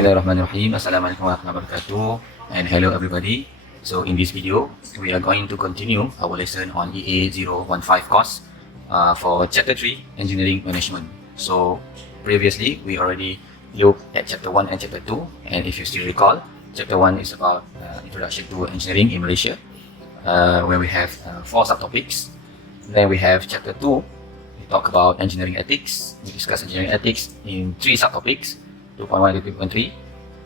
Bismillahirrahmanirrahim. Assalamualaikum warahmatullahi wabarakatuh, and hello everybody. So in this video, we are going to continue our lesson on EA015 course for Chapter 3 Engineering Management. So previously, we already looked at Chapter 1 and Chapter 2, and if you still recall, Chapter 1 is about Introduction to Engineering in Malaysia, where we have 4 subtopics. Then we have Chapter 2, we talk about engineering ethics. We discuss engineering ethics in 3 subtopics, 2.1 to 2.3,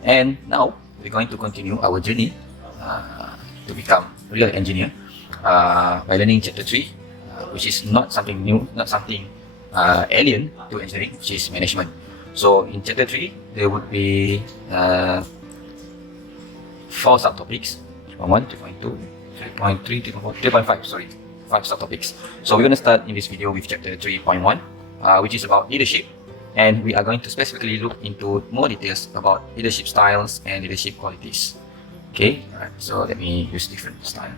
and now we're going to continue our journey to become a real engineer by learning Chapter 3, which is not something new, not something alien to engineering, which is management. So in Chapter 3, there would be 4 subtopics: 3.1, 3.2, 3.3, 3.5, sorry, 5 subtopics. So we're going to start in this video with Chapter 3.1, which is about leadership. And we are going to specifically look into more details about leadership styles and leadership qualities. Okay, alright, so let me use different style.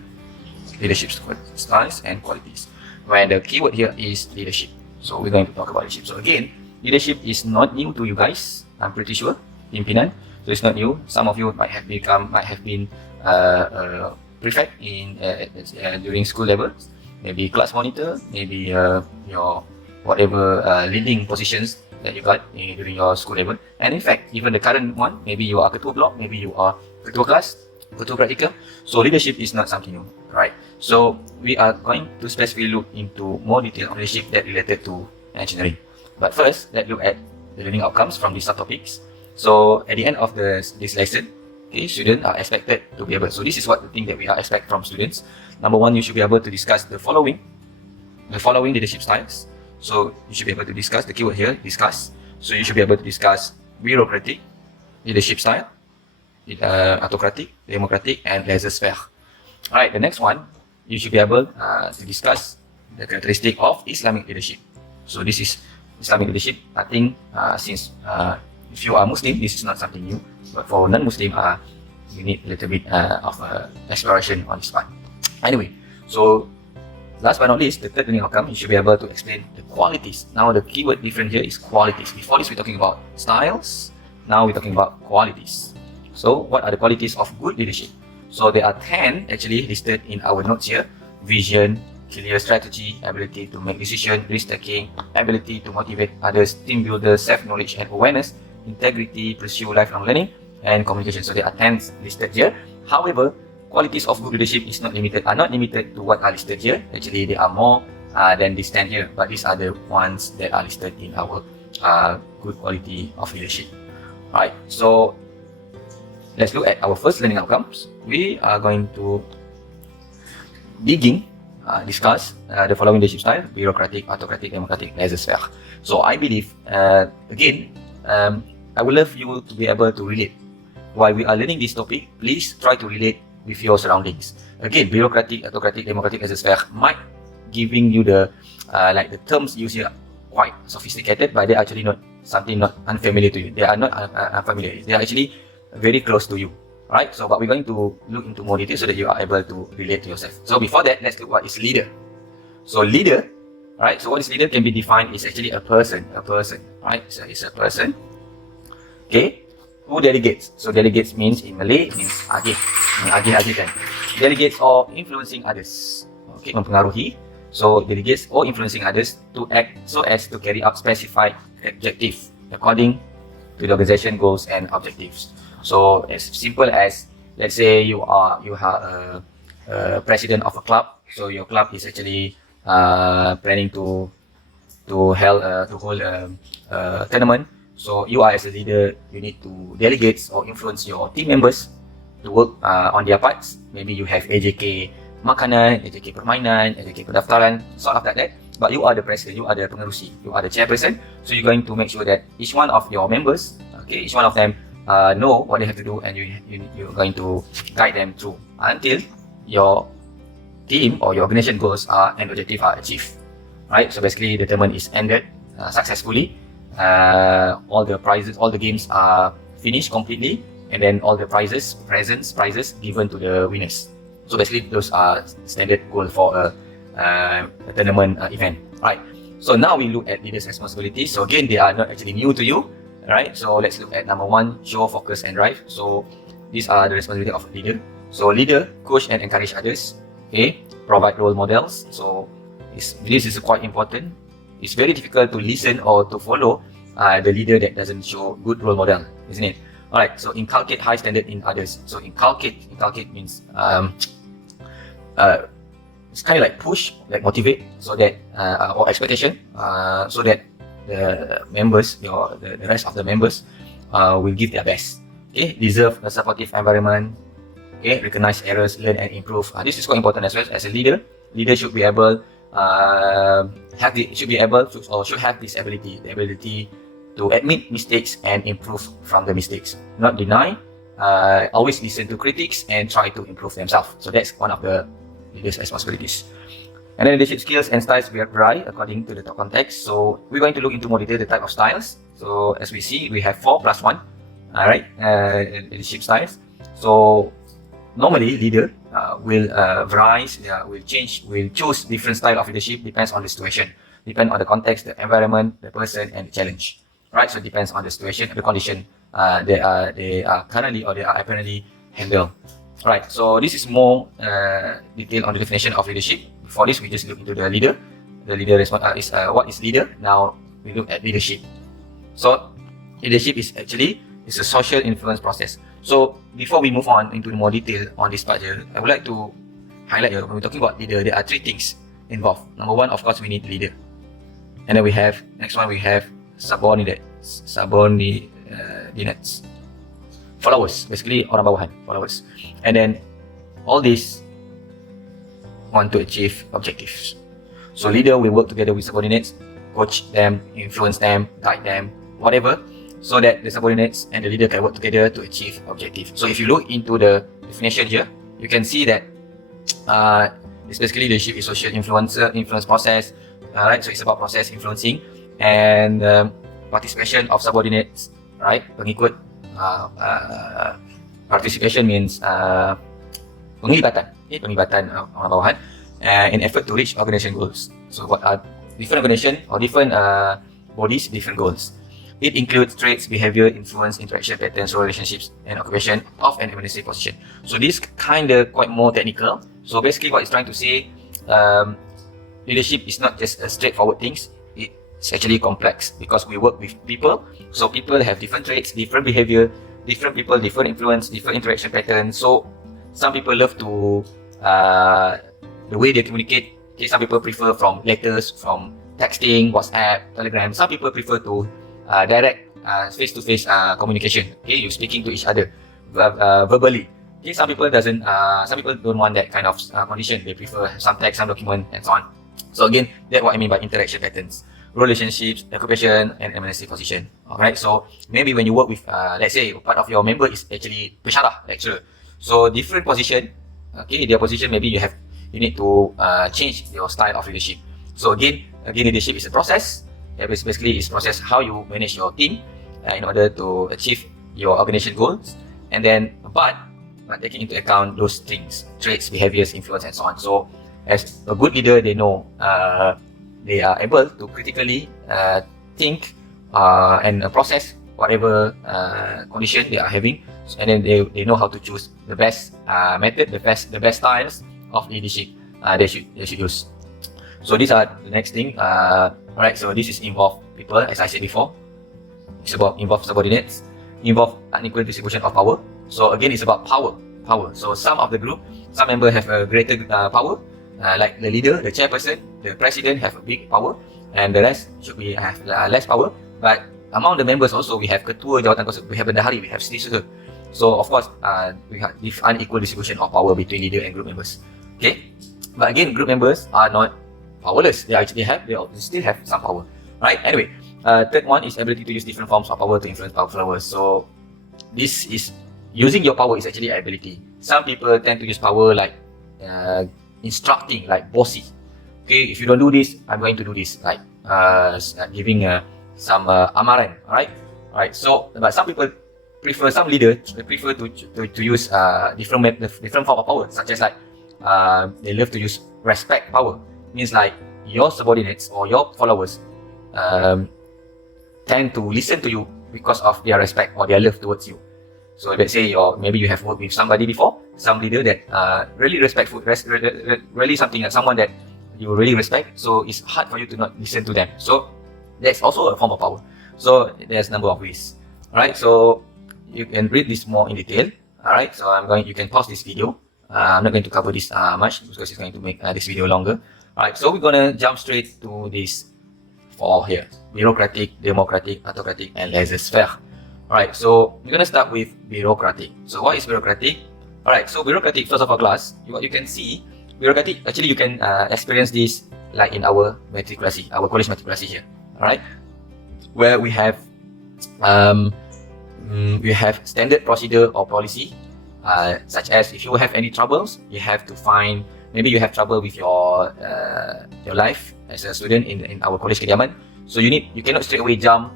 Leadership styles and qualities. When the keyword here is leadership. So we're going to talk about leadership. So again, leadership is not new to you guys. I'm pretty sure. Pimpinan. So it's not new. Some of you might have been prefect in during school level. Maybe class monitor. Maybe your whatever leading positions that you got during your school level, and in fact even the current one, maybe you are ketua block, maybe you are ketua kelas, ketua practical. So leadership is not something new, right? So we are going to specifically look into more detail on leadership that related to engineering. But first, let's look at the learning outcomes from these subtopics. So at the end of this lesson, okay, students are expected to be able, so this is what the thing that we are expect from students. Number 1, you should be able to discuss the following leadership styles. So you should be able to discuss, the keyword here, discuss. So you should be able to discuss bureaucratic leadership style, autocratic, democratic, and laissez-faire. Alright, the next one, you should be able to discuss the characteristic of Islamic leadership. So this is Islamic leadership. I think since if you are Muslim, this is not something new. But for non-Muslim, you need a little bit of exploration on this part. Anyway, so last but not least, the third learning outcome, you should be able to explain the qualities. Now the keyword different here is qualities. Before this, we're talking about styles. Now we're talking about qualities. So what are the qualities of good leadership? So there are 10 actually listed in our notes here. Vision, clear strategy, ability to make decision, risk-taking, ability to motivate others, team builder, self-knowledge and awareness, integrity, pursue lifelong learning, and communication. So there are 10 listed here. However, qualities of good leadership are not limited to what are listed here. Actually, there are more than these 10 here, but these are the ones that are listed in our good quality of leadership. Alright, so let's look at our first learning outcomes. We are going to discuss the following leadership style: bureaucratic, autocratic, democratic, laissez-faire. So I believe, again, I would love you to be able to relate. While we are learning this topic, please try to relate with your surroundings. Again, bureaucratic, autocratic, democratic, laissez-faire might giving you the like the terms used here quite sophisticated, but they're actually not something not unfamiliar to you. They are not unfamiliar. They are actually very close to you, right? So, but we're going to look into more detail so that you are able to relate to yourself. So before that, let's look what is leader. So leader, right? So what is leader can be defined is actually a person, right? So it's a person, okay, who delegates. So delegates means in Malay, it means agih kan. Delegates or influencing others. Okay, mempengaruhi. So delegates or influencing others to act so as to carry out specified objective according to the organization goals and objectives. So as simple as, let's say you are a president of a club. So your club is actually planning to hold a tournament. So you are as a leader, you need to delegate or influence your team members to work on their parts. Maybe you have AJK makanan, AJK permainan, AJK pendaftaran, sort of like that. But you are the president, you are the pengerusi, you are the chairperson. So you're going to make sure that each one of your members, okay, each one of them know what they have to do, and you're going to guide them through until your team or your organization goals and objective are achieved. Right? So basically the tournament is ended successfully. All the prizes, all the games are finished completely, and then all the prizes given to the winners. So basically those are standard goal for a tournament event, right? So now we look at leaders' responsibilities. So again, they are not actually new to you. Alright, so let's look at number 1, show, focus, and drive. So these are the responsibility of a leader. So leader, coach and encourage others. Okay, provide role models. So this is quite important. It's very difficult to listen or to follow the leader that doesn't show good role model, isn't it? Alright, so inculcate high standard in others. So inculcate means it's kind of like push, like motivate, so that or expectation, so that the members, the rest of the members will give their best. Okay, deserve a supportive environment. Okay, recognize errors, learn and improve. This is quite important as well. As a leader should be able should have this ability, the ability to admit mistakes and improve from the mistakes, not deny. Always listen to critics and try to improve themselves. So that's one of the leader's responsibilities. And then leadership skills and styles vary according to the context. So we're going to look into more detail the type of styles. So as we see, we have 4 plus 1. Alright, leadership styles. So normally leader will will choose different style of leadership, depends on the situation, depend on the context, the environment, the person and the challenge. Right, so it depends on the situation, the condition they are currently or they are apparently handled. Right, so this is more detail on the definition of leadership. Before this, we just look into the leader. The leader is what is leader. Now we look at leadership. So leadership is actually a social influence process. So before we move on into more detail on this part here, I would like to highlight here, when we're talking about leader, there are 3 things involved. Number 1, of course, we need leader. And then we have, next one, we have subordinates, followers, basically orang bawahan, followers. And then all these want to achieve objectives. So leader will work together with subordinates, coach them, influence them, guide them, whatever, so that the subordinates and the leader can work together to achieve objectives. So if you look into the definition here, you can see that it's basically leadership is social influence process. Right, so it's about process influencing and participation of subordinates, right? Pengikut, participation means penglibatan, penglibatan orang bawahan in effort to reach organization goals. So what are different organization or different bodies, different goals. It includes traits, behavior, influence, interaction patterns, relationships, and occupation of an administrative position. So this kind of quite more technical. So basically what it's trying to say, leadership is not just a straightforward things. It's actually complex because we work with people. So people have different traits, different behavior, different people, different influence, different interaction patterns. So some people love to the way they communicate. Okay, some people prefer from letters, from texting, WhatsApp, Telegram. Some people prefer to direct face-to-face communication. Okay, you speaking to each other verbally. Okay, some people don't want that kind of condition. They prefer some text, some document, and so on. So again, that's what I mean by interaction patterns, relationships, occupation, and administrative position. Alright, so maybe when you work with, let's say, part of your member is actually pensyarah, lecturer. So different position, okay, their position maybe you need to change your style of leadership. So again, leadership is a process. Basically, it's process how you manage your team in order to achieve your organization goals, and then but taking into account those things, traits, behaviors, influence, and so on. So as a good leader, they know they are able to critically think and process whatever condition they are having, and then they know how to choose the best method, the best styles of leadership they should use. So these are the next thing. Alright, so this is involve people, as I said before. It's about involve subordinates, involve unequal distribution of power. So again, it's about power. So some of the group, some members have a greater power, like the leader, the chairperson, the president have a big power, and the rest should be have less power. But among the members also, we have ketua jawatan, we have bendahari, we have setiausaha. So of course, we have this unequal distribution of power between leader and group members. Okay, but again, group members are not powerless. They still have some power, right? Anyway, third one is ability to use different forms of power to influence power followers. So this is using your power is actually ability. Some people tend to use power like instructing, like bossy. Okay, if you don't do this, I'm going to do this, like giving some amaran. Alright. So, but some people prefer, some leaders prefer to use different form of power, such as like they love to use respect power. Means like your subordinates or your followers tend to listen to you because of their respect or their love towards you. So let's say maybe you have worked with somebody before, some leader that really respectful, really something that someone that you really respect. So it's hard for you to not listen to them. So that's also a form of power. So there's a number of ways. Alright, so you can read this more in detail. Alright, so you can pause this video. I'm not going to cover this much because it's going to make this video longer. Alright, so we're gonna jump straight to this 4 here: bureaucratic, democratic, autocratic, and laissez-faire. Alright, so we're gonna start with bureaucratic. So what is bureaucratic? Alright, so bureaucratic, first of all, class, what you can see, bureaucratic, actually you can experience this like in our matriculasi, our college matriculasi here. Alright, where we have standard procedure or policy, such as if you have any troubles, you have to find, maybe you have trouble with your life as a student in our college kediaman. So you cannot straight away jump.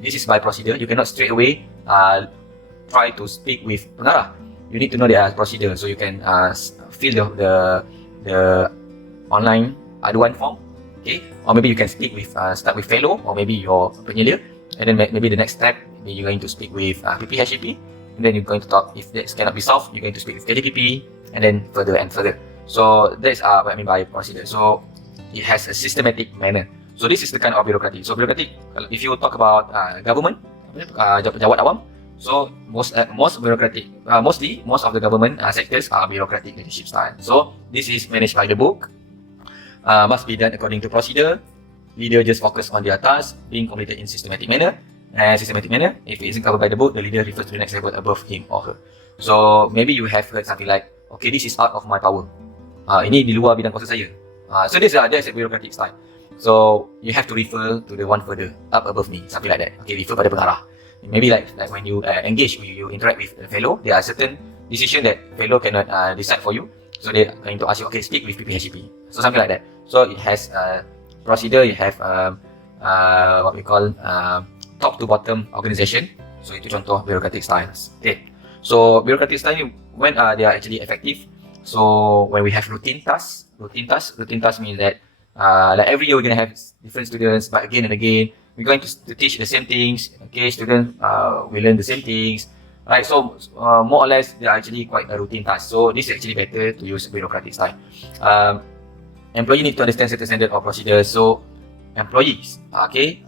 This is by procedure. You cannot straight away try to speak with pengarah. You need to know their procedure, so you can fill the online aduan form, okay? Or maybe you can speak with start with fellow, or maybe your penyelia, and then maybe the next step, maybe you're going to speak with PPHCP, and then you're going to talk, if this cannot be solved, you're going to speak with KDPP, and then further and further. So that's what I mean by procedure. So it has a systematic manner. So this is the kind of bureaucratic. So bureaucratic, if you talk about government, jawat awam, so most bureaucratic, most of the government sectors are bureaucratic leadership style. So this is managed by the book, must be done according to procedure. Leader just focus on their task being completed in systematic manner. If it isn't covered by the book, the leader refers to the next level above him or her. So maybe you have heard something like, okay, this is out of my power. Ini di luar bidang kuasa saya. So that's a bureaucratic style. So you have to refer to the one further up above me, something like that. Okay, refer pada pengarah. Maybe like when you engage, you interact with a fellow, there are certain decisions that fellow cannot decide for you. So they're going to ask you, okay, speak with PPHCP. So something like that. So it has procedure. You have what we call top to bottom organization. So itu contoh bureaucratic styles. Okay. So bureaucratic style, when they are actually effective. So when we have routine tasks means that like every year we're gonna have different students, but again and again we're going to teach the same things. Okay, students will learn the same things, right? So more or less they are actually quite a routine task. So this is actually better to use bureaucratic style. Employee need to understand certain standard or procedures. So employees, okay,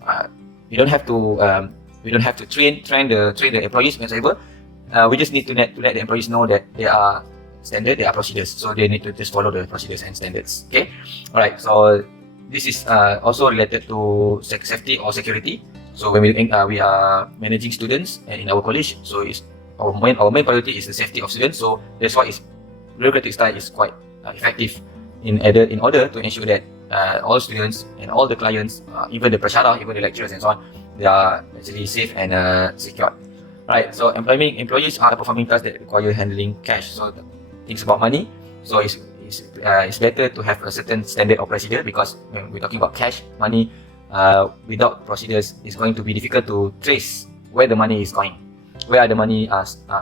we don't have to train the employees whatsoever. We just need to let the employees know that there are standard, there are procedures, so they need to just follow the procedures and standards. Okay, all right. So this is also related to safety or security. So when we are managing students in our college, so our main priority is the safety of students. So that's why bureaucratic style is quite effective in order to ensure that all students and all the clients, even the prasyarah, even the lecturers and so on, they are actually safe and secure. Right. So employees are performing tasks that require handling cash. So things about money. So it's better to have a certain standard or procedure, because when we're talking about cash, money, without procedures, it's going to be difficult to trace where the money is going, where are the money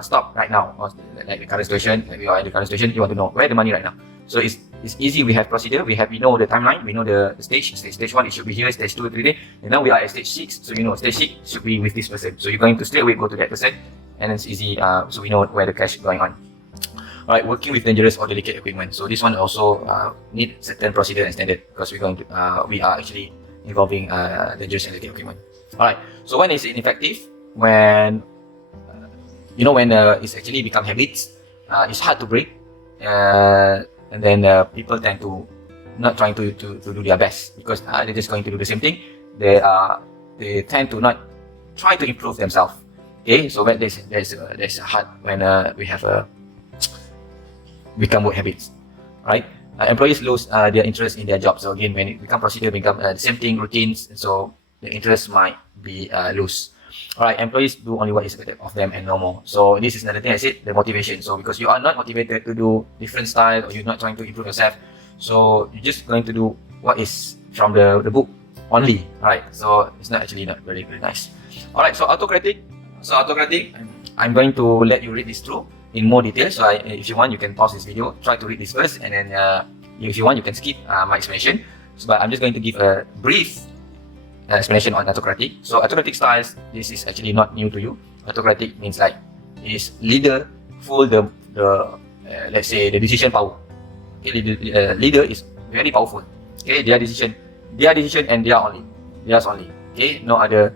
stopped right now, or like the current situation. Like we are in the current situation, you want to know where the money right now. So it's easy. We have procedure. We know the timeline. We know the stage. Stage 1 it should be here. Stage 2, 3 days. And now we are at stage 6. So you know stage 6 should be with this person. So you're going to straight away go to that person, and it's easy. So we know where the cash is going on. Alright, working with dangerous or delicate equipment. So this one also need certain procedure and standard, because we are actually involving dangerous and delicate equipment. Alright, so when is it ineffective? When when it's actually become habits, it's hard to break, and then people tend to not trying to do their best, because they're just going to do the same thing. They tend to not try to improve themselves. Okay, so when there's hard when we have become work habits, right? Employees lose their interest in their job. So again, when it become procedure, become the same thing, routines, so the interest might be loose. Alright, employees do only what is expected of them and no more. So this is another thing I said, the motivation. So because you are not motivated to do different style, or you're not trying to improve yourself, so you're just going to do what is from the book only, right? So it's not very nice. Alright, so autocratic. I'm going to let you read this through in more detail. So if you want, you can pause this video, try to read this first, and then if you want, you can skip my explanation. So, but I'm just going to give a brief explanation on autocratic. So autocratic styles, this is actually not new to you. Autocratic means like is leader full the let's say the decision power. Okay, leader is very powerful. Okay, their decision and theirs only. Okay, no other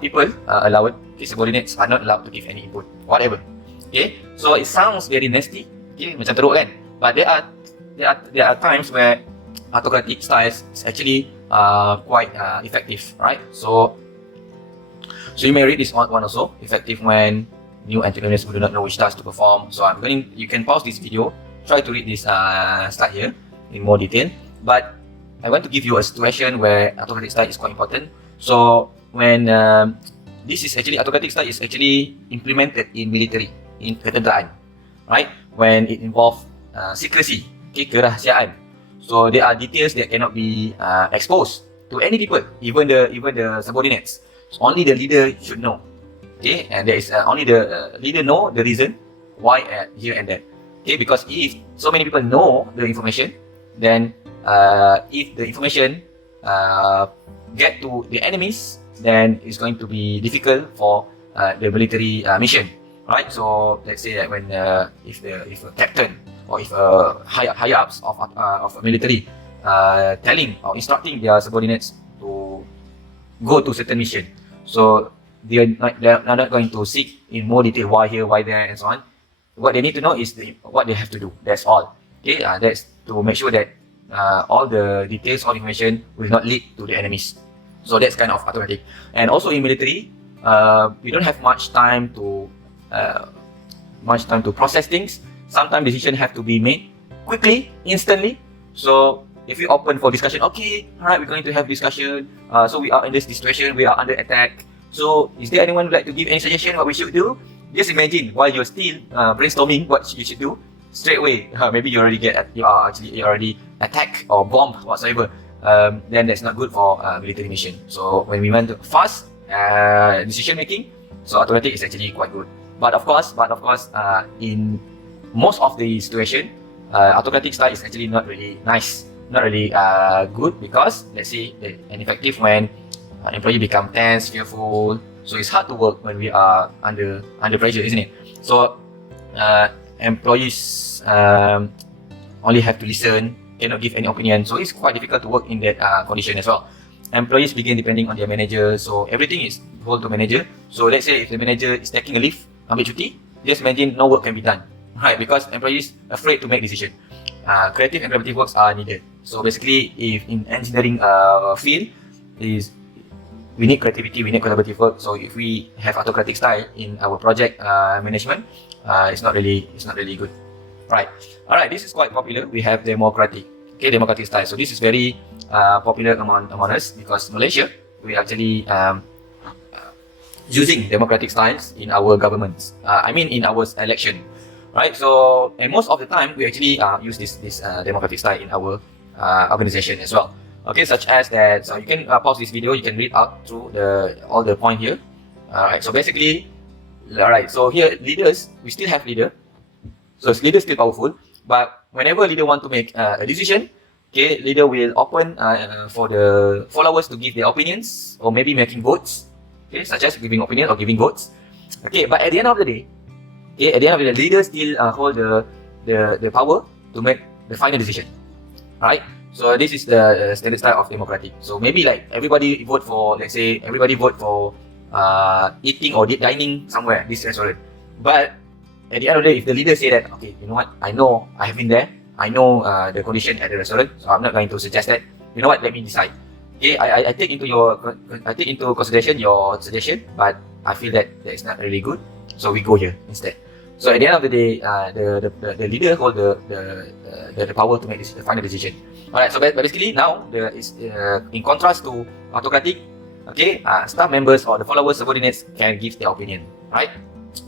people allowed. Okay, subordinates are not allowed to give any input, whatever. Okay, so it sounds very nasty. Okay, macam teruk kan? But there are times where autocratic styles is actually quite effective, right? So you may read this one also. Effective when new entrepreneurs who do not know which task to perform. So you can pause this video, try to read this slide here in more detail. But I want to give you a situation where autocratic style is quite important. So when this is actually autocratic style is actually implemented in military, in ketenteraan, right? When it involves secrecy, okay, kerahsiaan. So there are details that cannot be exposed to any people, even the subordinates. So only the leader should know. Okay, and there is only the leader know the reason why here and there. Okay, because if so many people know the information, then if the information get to the enemies, then it's going to be difficult for the military mission, right? So let's say that when if a captain or if higher ups of a military telling or instructing their subordinates to go to certain mission, so they're not going to seek in more detail why here, why there, and so on. What they need to know is what they have to do. That's all. Okay, that's to make sure that all the details or information will not lead to the enemies. So that's kind of automatic. And also in military, we don't have much time to process things. Sometimes decisions have to be made quickly, instantly. So if we open for discussion, okay, alright, we're going to have discussion. So we are in this situation, we are under attack. So is there anyone who would like to give any suggestion what we should do? Just imagine while you're still brainstorming what you should do, straight away maybe you are already attacked or bombed whatsoever. Then that's not good for military mission. So when we want fast decision making, so automatic is actually quite good. But of course, in most of the situation, autocratic style is actually not really nice, not really good, because let's say an effective when employee become tense, fearful. So it's hard to work when we are under pressure, isn't it? So employees only have to listen, cannot give any opinion. So it's quite difficult to work in that condition as well. Employees begin depending on their manager. So everything is told to manager. So let's say if the manager is taking a leave, ambil cuti, just imagine no work can be done, right? Because employees afraid to make decision. Creative and collaborative works are needed. So basically, if in engineering field we need creativity, we need collaborative work. So if we have autocratic style in our project management, it's not really good, right? All right, this is quite popular. We have democratic style. So this is very popular among us, because Malaysia, we actually using democratic styles in our governments. In our election, right? So and most of the time we actually use this democratic style in our organization as well. Okay, such as that. So you can pause this video. You can read out through all the point here. Alright. So basically, alright. So here leaders, we still have leader. So leader still powerful. But whenever leader want to make a decision, okay, leader will open for the followers to give their opinions, or maybe making votes. Okay, such as giving opinion or giving votes. Okay, but at the end of the day, okay, at the end of the day, leader still hold the power to make the final decision. Right? So this is the standard style of democratic. So maybe like everybody vote for, let's say everybody vote for eating or dining somewhere, this restaurant. But at the end of the day, if the leader say that, okay, you know what, I know I have been there, I know the condition at the restaurant, so I'm not going to suggest that. You know what, let me decide. Okay, I take into consideration your suggestion, but I feel that is not really good, so we go here instead. So at the end of the day, the leader hold the power to make the final decision. Alright, so basically now in contrast to autocratic, okay, staff members or the followers, subordinates can give their opinion, right?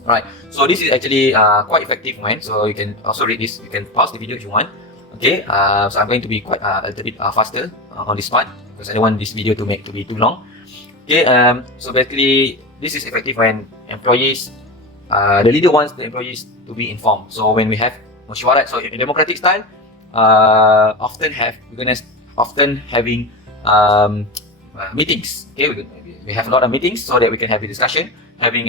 Alright, so this is actually quite effective, man. So you can also read this. You can pause the video if you want. Okay, so I'm going to be quite a little bit faster on this part, because I don't want this video to be too long. Okay, so basically this is effective when employees, the leader wants the employees to be informed. So when we have mesyuarat, so in democratic style, often having meetings. Okay, we have a lot of meetings so that we can have a discussion, having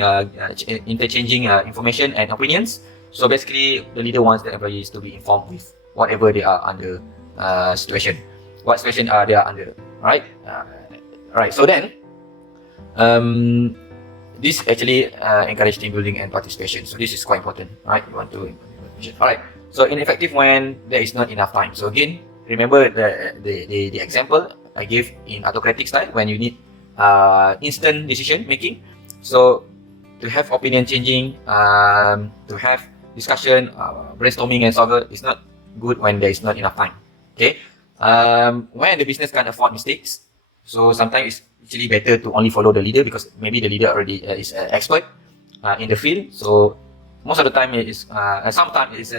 interchanging information and opinions. So basically, the leader wants the employees to be informed with whatever they are under situation, what situation they are under. Right, right. So then, this actually encourage team building and participation. So this is quite important, right? You want to alright. So ineffective when there is not enough time. So again, remember the example I gave in autocratic style when you need instant decision making. So to have opinion changing, to have discussion, brainstorming and solver is not good when there is not enough time. Okay. When the business can't afford mistakes, so sometimes it's actually better to only follow the leader because maybe the leader already is an expert in the field. So most of the time it is, sometimes it's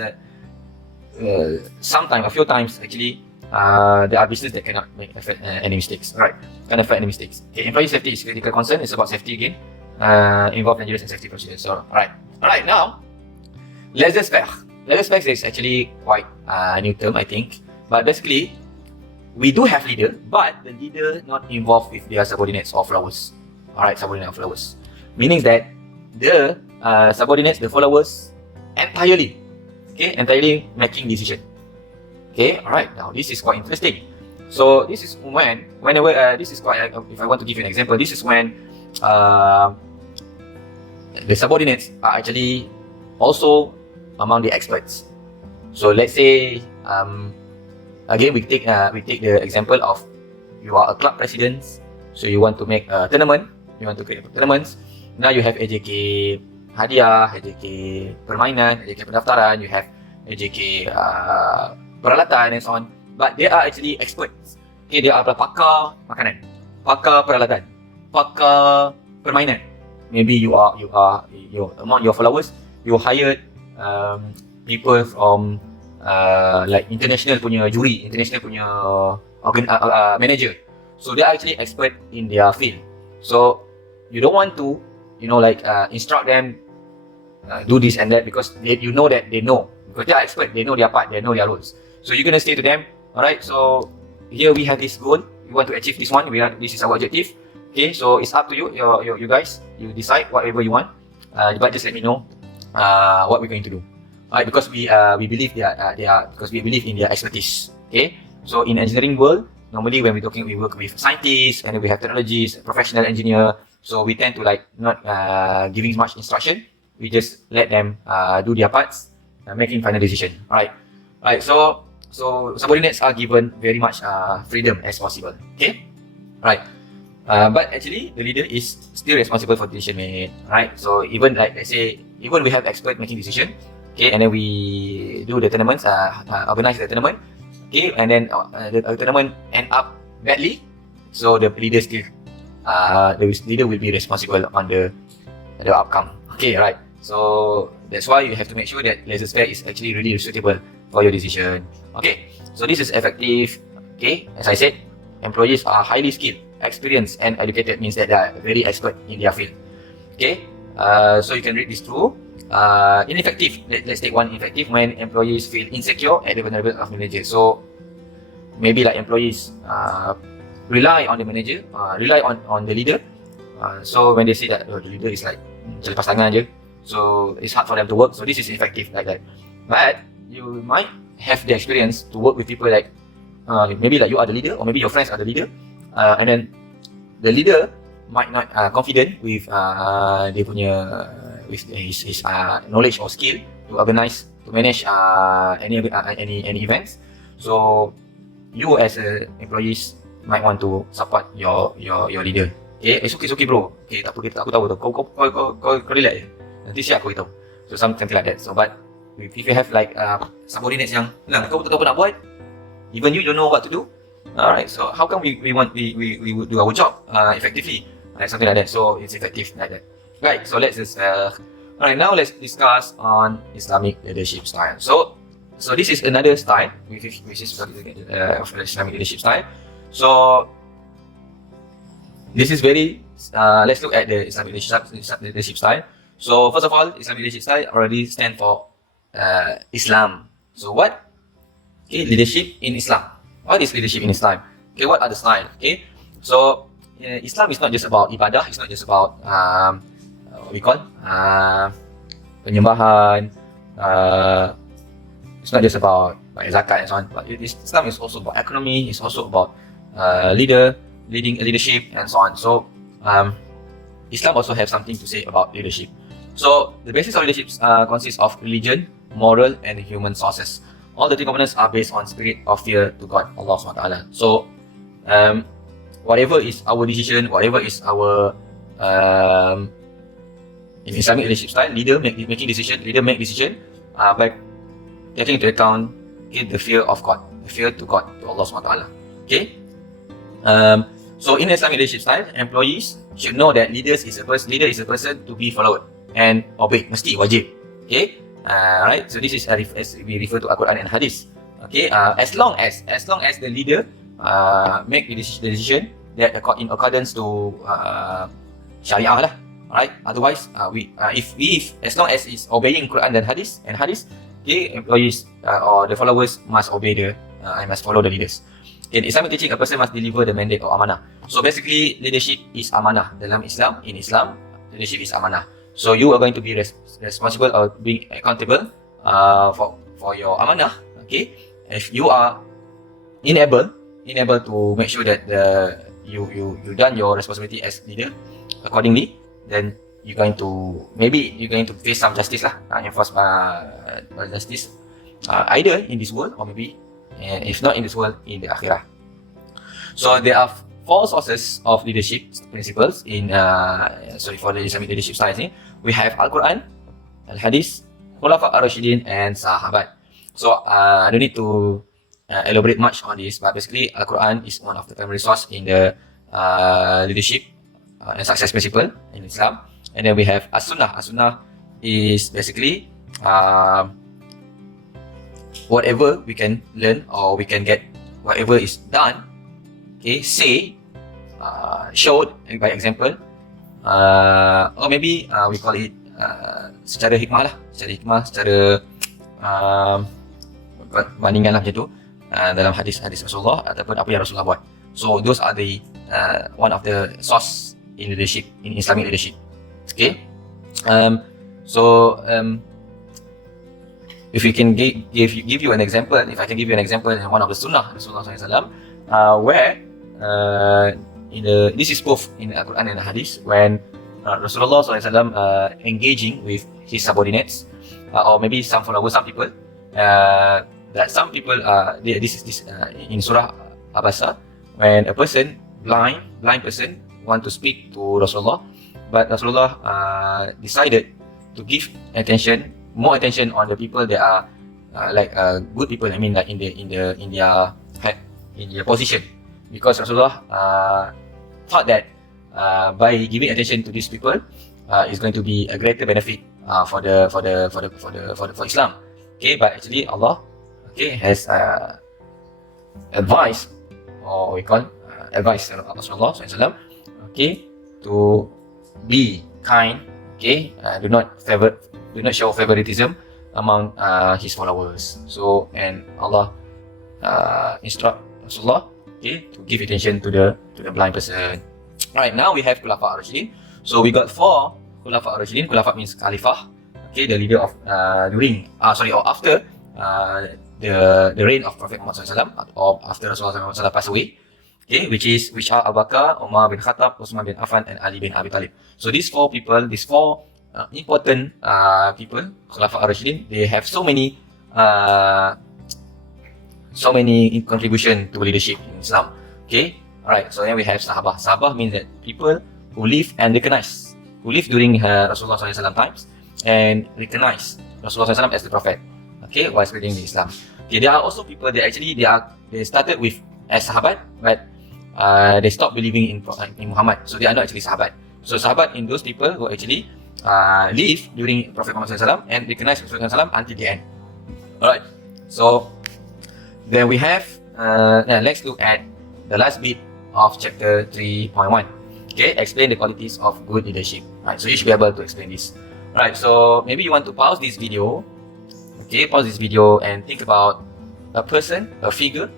sometimes a few times actually there are business that cannot make any mistakes. Right? Can't affect any mistakes. Okay, employee safety is critical concern. It's about safety again. Involve dangerous and safety procedures. So alright. Now, laissez-faire. Laissez-faire is actually quite a new term, I think. But basically, we do have leader, but the leader not involved with their subordinates or followers. Alright, subordinate or followers. Meaning that the subordinates, the followers, entirely making decision. Okay, alright. Now this is quite interesting. So this is whenever this is quite. If I want to give you an example, this is when the subordinates are actually also among the experts. So let's say again we take the example of you are a club president, so you want to make a tournament, you want to create tournaments. Now you have AJK hadiah, AJK permainan, AJK pendaftaran, you have AJK peralatan and so on. But they are actually experts. Okay, they are pakar makanan, pakar peralatan, pakar permainan. Maybe you among your followers, you hired people from like international punya juri, international punya manager. So they are actually expert in their field. So you don't want to, instruct them do this and that because you know that they know, because they are expert, they know their part, they know their roles. So you're gonna say to them, alright, so here we have this goal, we want to achieve this one, this is our objective. Okay, so it's up to you, you guys, you decide whatever you want, but just let me know what we're going to do. Alright, because we believe because we believe in their expertise. Okay, so in engineering world, normally when we work with scientists and we have technologies, professional engineer. So we tend to not giving much instruction. We just let them do their parts, making final decision. Alright, so subordinates are given very much freedom as possible. Okay, right. But actually, the leader is still responsible for decision made. Right. So even let's say even we have expert making decision. Okay, and then we do the tournaments, organize the tournament. Okay, and then the tournament end up badly. So the leader will be responsible on the outcome. Okay, right. So that's why you have to make sure that laissez-faire is actually really suitable for your decision. Okay, so this is effective. Okay, as I said, employees are highly skilled, experienced, and educated. Means that they are very expert in their field. Okay, so you can read this through. Ineffective. Let's take one effective when employees feel insecure at the vulnerable of manager. So maybe employees rely on the manager, rely on the leader. So when they see that the leader is lepas tangan je, so it's hard for them to work. So this is effective like that. But you might have the experience to work with people maybe you are the leader, or maybe your friends are the leader, and then the leader might not confident with his knowledge or skill to organize, to manage any events. So you as employees might want to support your leader. Okay, it's okay bro. Okay, tak apa, aku tahu tu. Kau relax je. Nanti siap aku beritahu. So something like that. So but if you have subordinates yang kau tak tahu apa nak buat, even you don't know what to do. Alright, so how come we would do our job effectively? Something like that. So it's effective like that. Right, so let's just alright, now let's discuss on Islamic leadership style. So this is another style which is Islamic leadership style. So this is very let's look at the Islamic leadership style. So first of all, Islamic leadership style already stand for Islam. So what? Okay, leadership in Islam. What is leadership in Islam? Okay, what are the style? Okay, so Islam is not just about ibadah. It's not just about what we call penyembahan. It's not just about zakat and so on. But Islam is also about economy. It's also about leadership and so on. So Islam also have something to say about leadership. So the basis of leadership consists of religion, moral, and human sources. All the three components are based on spirit of fear to God, Allah SWT. So whatever is our decision, whatever is our in Islamic leadership style, leader make decision by taking into account the fear of God, the fear to God, to Allah SWT. Okay. So in Islamic leadership style, employees should know that leader is a person to be followed and obeyed, mesti wajib. Okay. Right. So this is as we refer to Al-Quran and Hadith. Okay. As long as the leader make the decision that in accordance to Sharia lah. Alright. Otherwise, if as long as it's obeying Quran and Hadith, okay, employees or the followers must obey must follow the leaders. In Islamic teaching, a person must deliver the mandate or amanah. So basically, leadership is amanah. Dalam Islam, in Islam, leadership is amanah. So you are going to be responsible or being accountable for your amanah. Okay, if you are unable to make sure that you done your responsibility as leader accordingly, then you're going to face some justice lah, enforced by justice, either in this world or maybe if not in this world, in the akhirah. So there are 4 sources of leadership principles in for the Islamic leadership style. We have Al-Quran, Al-Hadith, Khulafa Ar-Rashidin, and Sahabat. So I don't need to elaborate much on this, but basically Al-Quran is one of the primary source in the leadership and success principle in Islam. And then we have As-Sunnah. As-Sunnah is basically whatever we can learn or we can get, whatever is done, okay, say, showed by example, or maybe we call it secara hikmah lah, secara bandingan lah macam tu, dalam hadis Rasulullah ataupun apa yang Rasulullah buat. So those are the one of the source in leadership, in Islamic leadership. Okay. If we can give you an example, if I can give you an example in one of the Sunnah Rasulullah SAW, where this is both in the Quran and the Hadith, when Rasulullah SAW engaging with his subordinates, or maybe some followers, some people, that some people this in Surah Abasa, when a person blind person want to speak to Rasulullah, but Rasulullah decided to give more attention on the people that are good people. I mean, like in their position, because Rasulullah thought that by giving attention to these people is going to be a greater benefit for Islam. Okay, but actually Allah has advised, or we call advice Rasulullah SAW, to be kind. Okay, do not show favoritism among his followers. So, and Allah instruct Rasulullah, to give attention to the blind person. Alright, now we have Khulafa Ar-Rashidin. So we got 4 Khulafa Ar-Rashidin. Khulafa means Khalifah. Okay, the leader of after the reign of Prophet Muhammad SAW, or after Rasulullah SAW passed away. Okay, which are Abu Bakar, Umar bin Khattab, Uthman bin Affan, and Ali bin Abi Talib. So these 4 people, important people, Khulafa Ar-Rashidin, they have so many contribution to leadership in Islam. Okay, alright. So then we have Sahabah. Sahabah means that people who live and recognize, who live during Rasulullah SAW times and recognize Rasulullah SAW as the Prophet. Okay, while spreading the Islam. Okay, there are also people that actually they started with as Sahabat, but they stopped believing in Muhammad, so they are not actually Sahabat. So Sahabat in those people who actually live during Prophet Muhammad SAW and recognize Prophet SAW until the end. Alright, so then we have let's look at the last bit of chapter 3.1. Okay, explain the qualities of good leadership. Right, so you should be able to explain this. Right, so maybe you want to pause this video. Okay, pause this video and think about a person, a figure,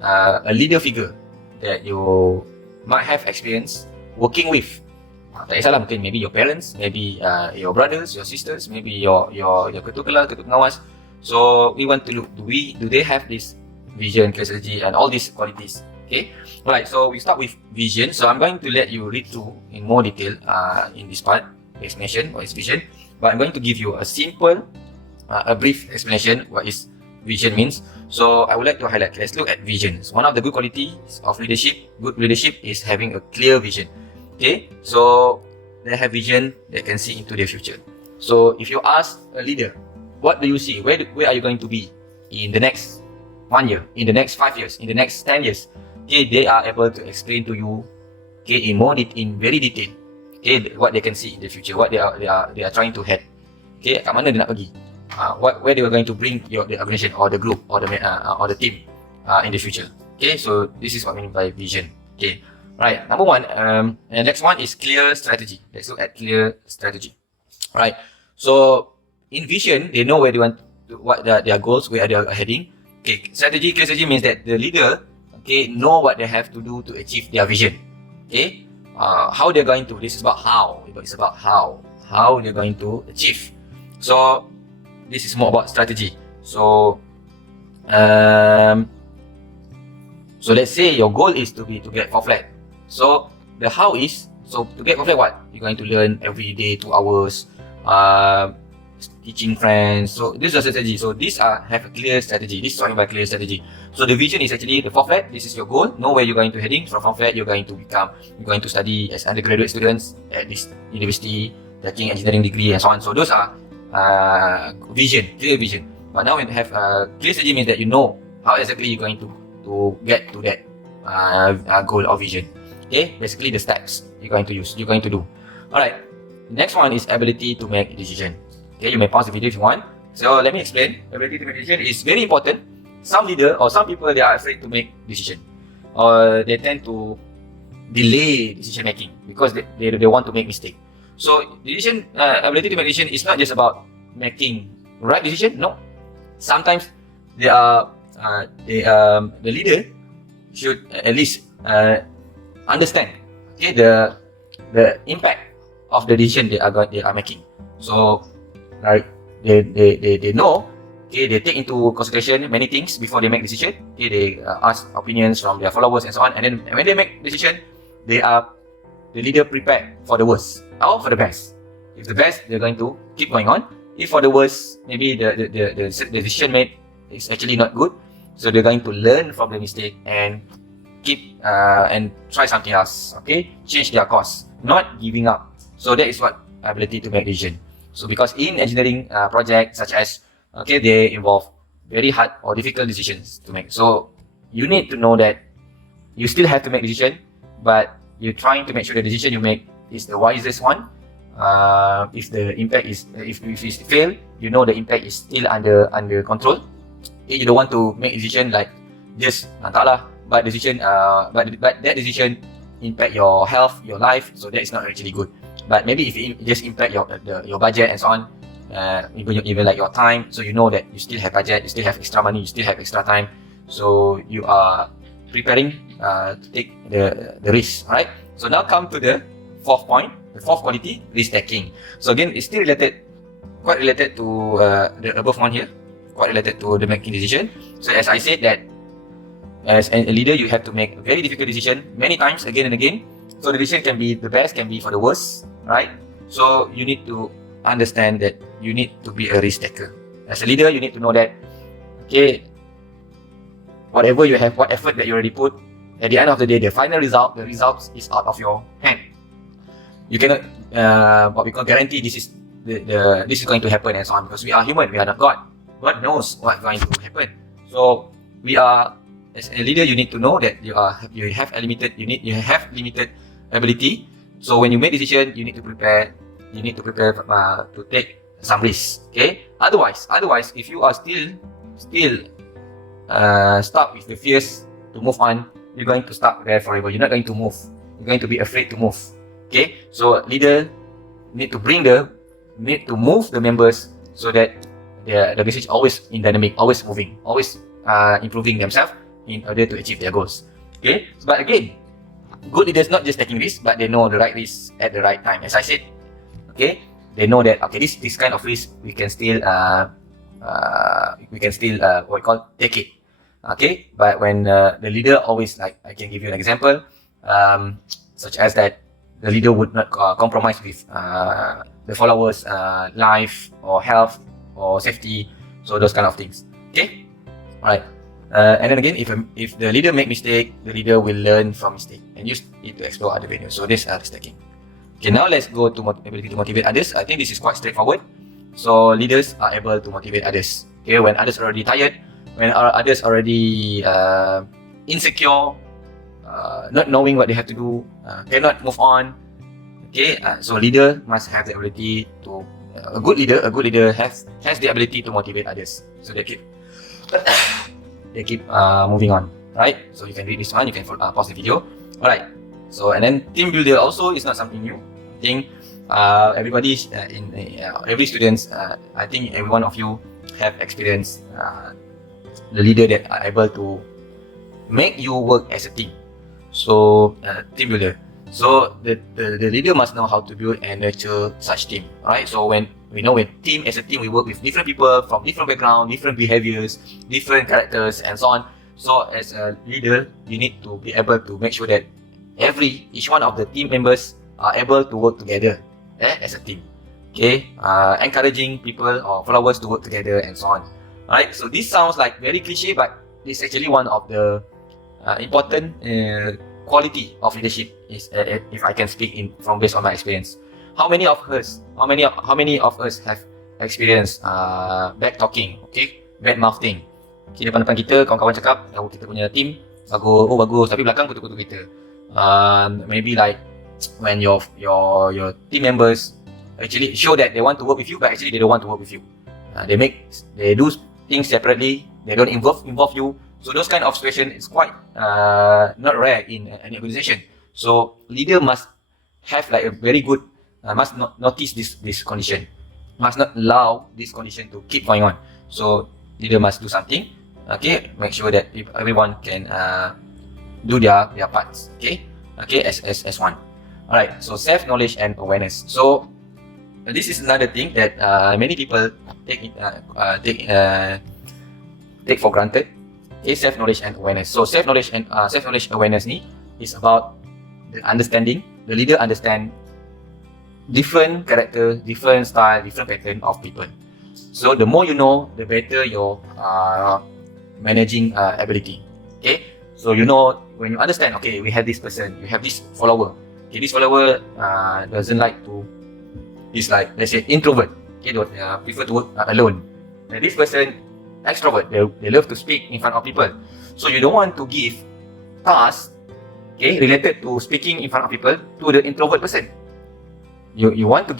a leader figure that you might have experience working with. Tak kisahlah, mungkin maybe your parents, maybe your brothers, your sisters, maybe your ketua kelas, ketua pengawas. So we want to look, do they have this vision, clear strategy, and all these qualities? Okay, right. So we start with vision. So I'm going to let you read through in more detail in this part, explanation what is vision. But I'm going to give you a simple, a brief explanation what is vision means. So I would like to highlight. Let's look at vision. So one of the good qualities of leadership, good leadership, is having a clear vision. Okay, so they have vision, they can see into their future. So if you ask a leader, what do you see? Where are you going to be in the next 1 year, in the next 5 years, in the next 10 years? Okay, they are able to explain to you, okay, in very detail, okay, what they can see in the future, what they are trying to head. Okay, kat mana dia nak pergi? Where they are going to bring the organization or the group or the team in the future. Okay, so this is what I mean by vision. Okay, right. Number one, and next one is clear strategy. Let's look at clear strategy. Right. So in vision, they know where they want, what their goals, where they are heading. Okay, clear strategy means that the leader, okay, know what they have to do to achieve their vision. Okay, how they're going to. This is about how. It's about how they're going to achieve. So this is more about strategy. So let's say your goal is to get 4 flat. So the how is, so to get 4 flat, what you're going to learn every day 2 hours, teaching friends. So this is a strategy. So these have a clear strategy. This is talking about clear strategy. So the vision is actually the 4 flat. This is your goal. Know where you're going to heading. From 4 flat, you're going to study as undergraduate students at this university, taking engineering degree and so on. So those are vision, clear vision. But now when you have clear strategy, means that you know how exactly you're going to get to that goal or vision. Okay, basically the steps you're going to do. Alright, next one is ability to make decision. Okay, you may pause the video if you want. So let me explain. Ability to make decision is very important. Some leader or some people, they are afraid to make decision, or they tend to delay decision making because they want to make mistake. So decision, ability to make decision is not just about making right decision. No, sometimes the leader should at least understand, okay, the impact of the decision they are making. So like they know, okay, they take into consideration many things before they make decision. Okay, they ask opinions from their followers and so on, and then when they make decision, the leader prepared for the worst or for the best. If the best, they're going to keep going on. If for the worst, maybe the decision made is actually not good, so they're going to learn from the mistake and keep and try something else. Okay, change their course, not giving up. So that is what ability to make decision. So because in engineering projects such as, okay, they involve very hard or difficult decisions to make. So you need to know that you still have to make decision, but you're trying to make sure the decision you make is the wisest one. If the impact is, if it fail, you know the impact is still under control. You don't want to make decision like just entahlah, but that decision impact your health, your life, so that is not actually good. But maybe if it just impact your budget and so on, even like your time, so you know that you still have budget, you still have extra money, you still have extra time, so you are preparing to take the risk. Alright, so now come to the fourth point, the fourth quality, risk taking. So again, it's still quite related to the above one here, quite related to the making decision. So as I said that as a leader, you have to make a very difficult decision many times, again and again. So the decision can be the best, can be for the worst, right? So you need to understand that you need to be a risk taker. As a leader, you need to know that, okay, whatever you have, what effort that you already put, at the end of the day, the final result, the results is out of your hand. You cannot, what we call guarantee this is this is going to happen and so on, because we are human, we are not God. God knows what's going to happen. So we are, as a leader, you need to know that you have limited ability. So when you make decision, you need to prepare to take some risks. Okay. Otherwise, if you are still stuck with the fears to move on, you're going to stuck there forever. You're not going to move. You're going to be afraid to move. Okay. So leader need to move the members so that the organization always in dynamic, always moving, always improving themselves in order to achieve their goals. Okay. But again, good leaders not just taking risks, but they know the right risk at the right time. As I said, okay, they know that okay, this kind of risk we can still what we call take it. Okay, but when the leader always, like, I can give you an example, such as that the leader would not compromise with the followers' life or health or safety, so those kind of things. Okay, alright. And then again, if the leader make mistake, the leader will learn from mistake and use it to explore other venues. So this is stacking. Okay, now let's go to ability to motivate others. I think this is quite straightforward. So leaders are able to motivate others. Okay, when others are already tired, when others already insecure, not knowing what they have to do, cannot move on. Okay, so leader must have the ability to. A good leader has the ability to motivate others. So they keep moving on, right? So you can read this one. You can pause the video. All right. So and then team builder also is not something new. I think everybody every students, I think every one of you have experienced the leader that are able to make you work as a team. So team builder. So the leader must know how to build and nurture such team, right? So when we know as a team, we work with different people from different background, different behaviors, different characters, and so on. So as a leader, you need to be able to make sure that each one of the team members are able to work together as a team. Okay, encouraging people or followers to work together and so on. Alright, so this sounds like very cliche, but this is actually one of the important quality of leadership, is if I can speak from based on my experience. How many of us have experienced bad talking, okay, bad mouthing? Okay, depan kita kawan-kawan cakap, kita punya team bagus, tapi belakang kutuk-kutuk kita. Maybe like when your team members actually show that they want to work with you, but actually they don't want to work with you. They do things separately. They don't involve you. So those kind of situation is quite not rare in any organization. So leader must have like a very good, must not notice this condition, must not allow this condition to keep going on. So leader must do something. Okay, make sure that everyone can do their parts. Okay, as one. All right. So self knowledge and awareness. So this is another thing that many people take for granted. Okay, self-knowledge and awareness. So self-knowledge awareness ni is about the understanding. The leader understand different character, different style, different pattern of people. So the more you know, the better your managing ability. Okay, so you know, when you understand, okay, we have this person, you have this follower. Okay, this follower doesn't like to, is like, let's say, introvert. Okay, prefer to work alone. And this person extrovert, they love to speak in front of people. So you don't want to give tasks, okay, related to speaking in front of people to the introvert person. You want to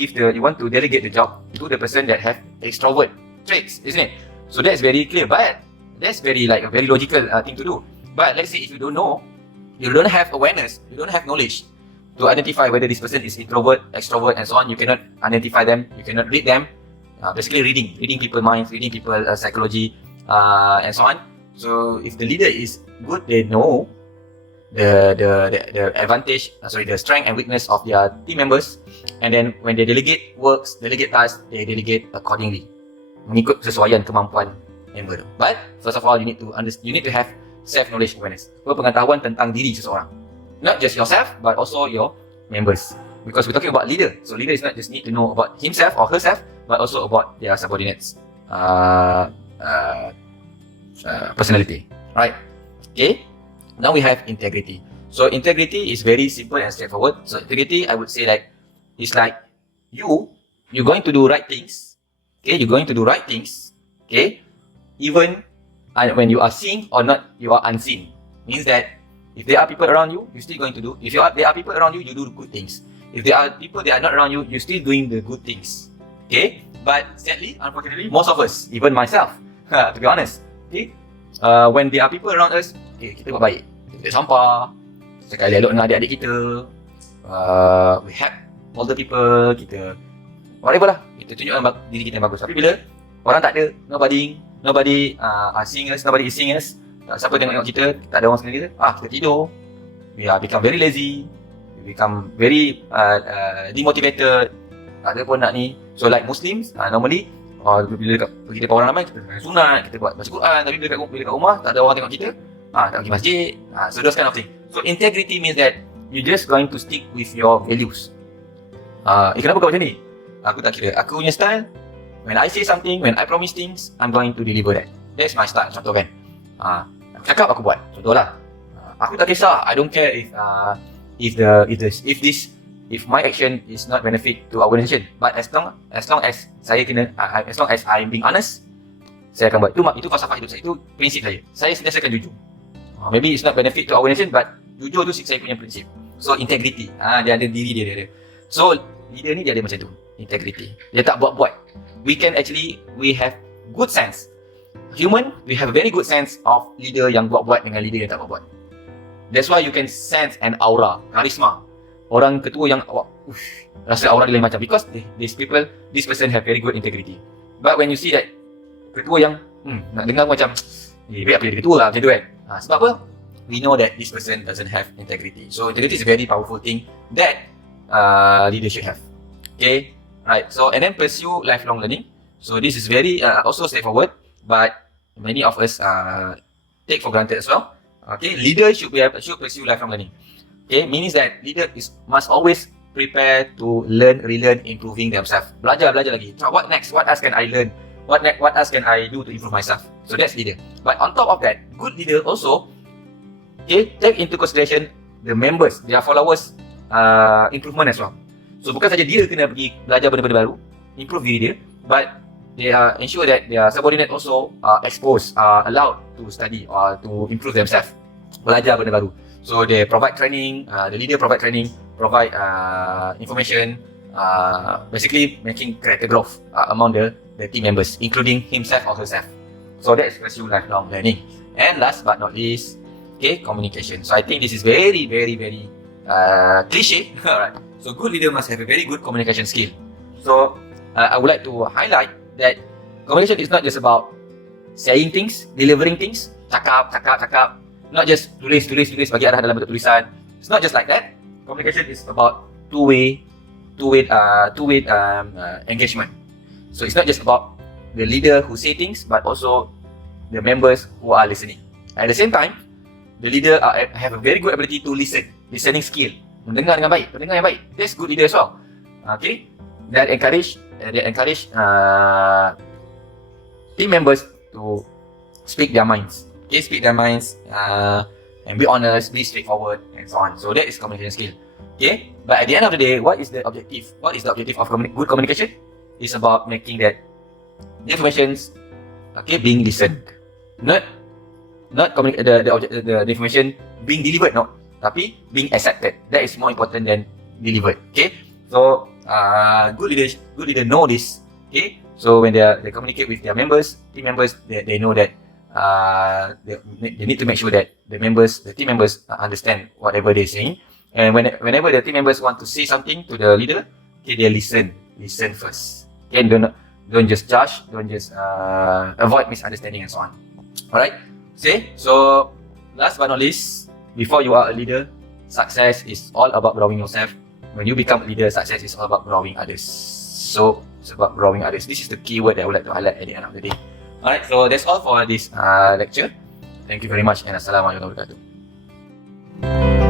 delegate the job to the person that have extrovert traits, isn't it? So that's very clear, but that's a very logical thing to do. But let's say if you don't know, you don't have awareness, you don't have knowledge to identify whether this person is introvert, extrovert, and so on. You cannot identify them, you cannot read them. Basically reading people's minds, reading people's psychology, and so on. So if the leader is good, they know the advantage, the strength and weakness of their team members, and then when they delegate tasks, they delegate accordingly, mengikut kesesuaian kemampuan member. But first of all, you need to have self-knowledge awareness, pengetahuan tentang diri seseorang, not just yourself, but also your members. Because we're talking about leader, so leader is not just need to know about himself or herself, but also about their subordinates' personality. Right? Okay. Now we have integrity. So integrity is very simple and straightforward. So integrity, I would say, like, it's like you're going to do right things. Okay, you're going to do right things. Okay, even when you are seen or not, you are unseen. Means that if there are people around you, you're still going to do. If there are people around you, you do good things. If there are people that are not around you, you're still doing the good things. Okay? But sadly, unfortunately, most of us, even myself, to be honest, okay, when there are people around us, okay, kita buat baik. Kita tak sampah, sekali elok dengan adik-adik kita, we help all the people, kita whatever lah, kita tunjukkan diri kita yang bagus. Tapi bila orang tak ada, nobody is seeing us, siapa tengok kita, tak ada orang sekali kita, kita tidur. we are become very lazy, we become very demotivated, tak ada pun nak ni. So like Muslims, normally bila pergi depan orang ramai, kita sunat, kita buat baca Quran, tapi bila kat rumah tak ada orang tengok kita, tak pergi masjid. So those kind of thing. So integrity means that you just going to stick with your values. Kenapa kau macam ni? Aku tak kira. Aku punya style, when I say something, when I promise things, I'm going to deliver that. That's my style, contoh kan. Aku cakap, aku buat. Contoh lah. Aku tak kisah. I don't care if my action is not benefit to our organization. But as long as saya as long as I'm being honest, saya akan buat. Itu falsafah hidup saya. Itu prinsip saya. Saya sentiasa akan jujur. Maybe it's not benefit to our organization, but jujur tu saya punya prinsip. So integrity. Dia ada diri dia ada. So leader ni dia ada macam tu. Integrity. Dia tak buat-buat. We have good sense. Human, we have a very good sense of leader yang buat-buat dengan leader yang tak buat-buat. That's why you can sense an aura, karisma. Orang ketua yang rasa aura dia lain macam, because this person have very good integrity. But when you see that ketua yang nak dengar macam biar pilih ketua lah macam tu kan. Sebab apa? We know that this person doesn't have integrity. So integrity is a very powerful thing that leader should have. Okay, right. So and then pursue lifelong learning. So this is very also straightforward, but many of us take for granted as well. Okay, leader should pursue lifelong learning. Okay, means that leader must always prepare to learn, relearn, improving themselves. Belajar lagi. So what next? What else can I learn? What else can I do to improve myself? So that's leader. But on top of that, good leader also take into consideration the members, their followers improvement as well. So bukan saja dia kena pergi belajar benda-benda baru, improve diri dia, but they ensure that their subordinate also exposed, allowed to study or to improve themselves, belajar benda baru. So they provide training, the leader provide training, provide information, basically making character growth among the team members, including himself or herself. So that's pursue lifelong learning. And last but not least, communication. So I think this is very, very, very cliche. Alright. So good leader must have a very good communication skill. So I would like to highlight that communication is not just about saying things, delivering things, cakap, not just tulis bagi arah dalam bentuk tulisan. It's not just like that. Communication is about two-way engagement. So it's not just about the leader who say things, but also the members who are listening. At the same time, the leader have a very good ability to listening skill, mendengar yang baik. That's good leader as well. Okay, that encourage team members to speak their minds. And be honest, be straightforward, and so on. So that is communication skill. Okay, but at the end of the day, what is the objective? What is the objective of good communication? It's about making that the informations being listened, not the information being delivered, no, tapi being accepted. That is more important than delivered. Okay, so good leader know this. Okay, so when they communicate with their team members, they know that they need to make sure that the team members understand whatever they're saying. And whenever the team members want to say something to the leader, they listen first. Okay, don't just judge, don't just avoid misunderstanding and so on. Alright. So last but not least, before you are a leader, success is all about growing yourself. When you become a leader, success is all about growing others. So it's about growing others. This is the key word that I would like to highlight at the end of the day. Alright, so that's all for this lecture. Thank you very much, and Assalamualaikum warahmatullahi wabarakatuh.